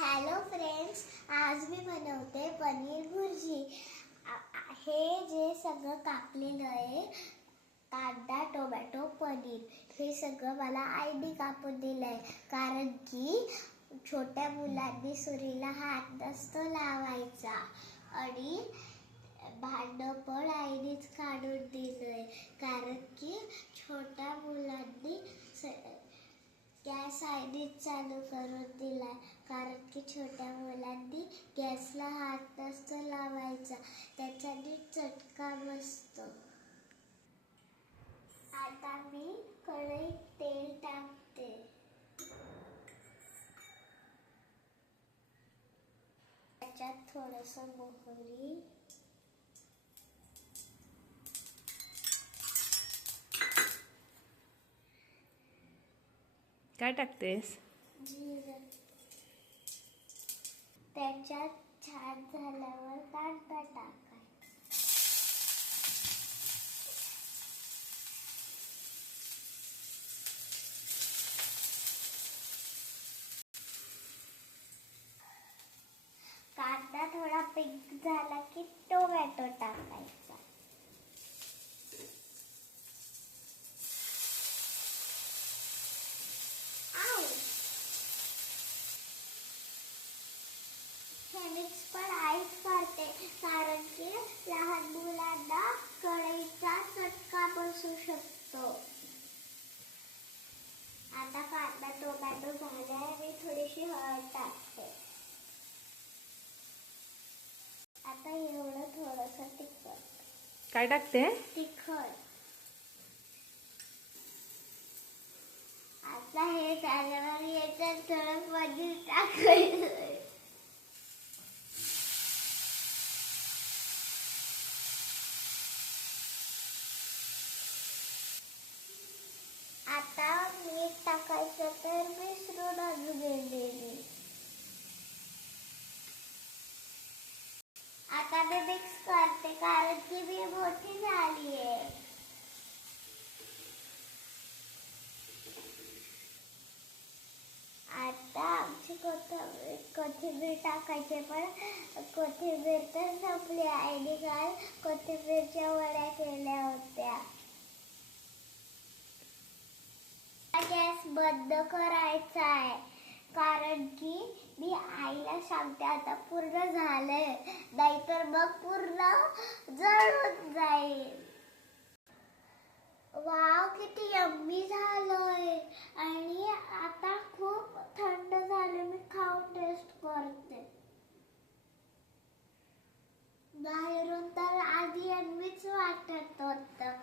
Hello friends, आज मी बनवते पनीर भुर्जी। हे जे सगळं कापलेलं आहे, कांदा, टोमॅटो, पनीर, हे सगळं मला आईने कापून दिलंय, कारण की छोट्या मुलांनी सुरीला हात नसतो लावायचा आणि भांडं पण आईनेच काढून दिलंय, कारण की छोट्या मुलांनी गॅस आईनेच चालू करून दिलाय, कारण की छोट्या मुलांनी गॅसला हात नसतो लावायचा, त्याच्याने चटका बसतो। आता मी कढईत तेल टाकते। त्याच्यात थोडंसं मोहरी, काय टाकतेस? जिरं, त्याच्यात छान झाल्यावर कांदा टाकायचा। कांदा थोडा पिंक झाला की टोमॅटो टाकायचा। हे मिक्स पण आईच करते, कारण की लहान मुलांना कढईचा चटका बसू शकतो। आता कांदा टोमॅटो झालाय, मी थोडीशी हळद टाकते। आता एवढं थोडंसं तिखट। काय टाकते? तिखट। आता हे झाल्यावर याच्यात थोडं पनीर टाकायचं। आता मीठ टाकायचं तर मिसळून गेलेली। आता मी मिक्स करते, कारण की मी मोठी झाली आहे। आता आमची कोथिंबीर टाकायची, पण कोथिंबीर तर संपली। आईने काल कोथिंबीरच्या वड्या केल्या होत्या। गॅस बंद करायचा आहे, कारण की मी आईला सांगते आता पूर्ण झालंय, नाहीतर मग पूर्ण जळून जाईल। वाव, किती यम्मी झालंय आणि आता खूप थंड झाले। मी खाऊन टेस्ट करते। बाहेरून तर आधी यम्मीच वाटत होतं,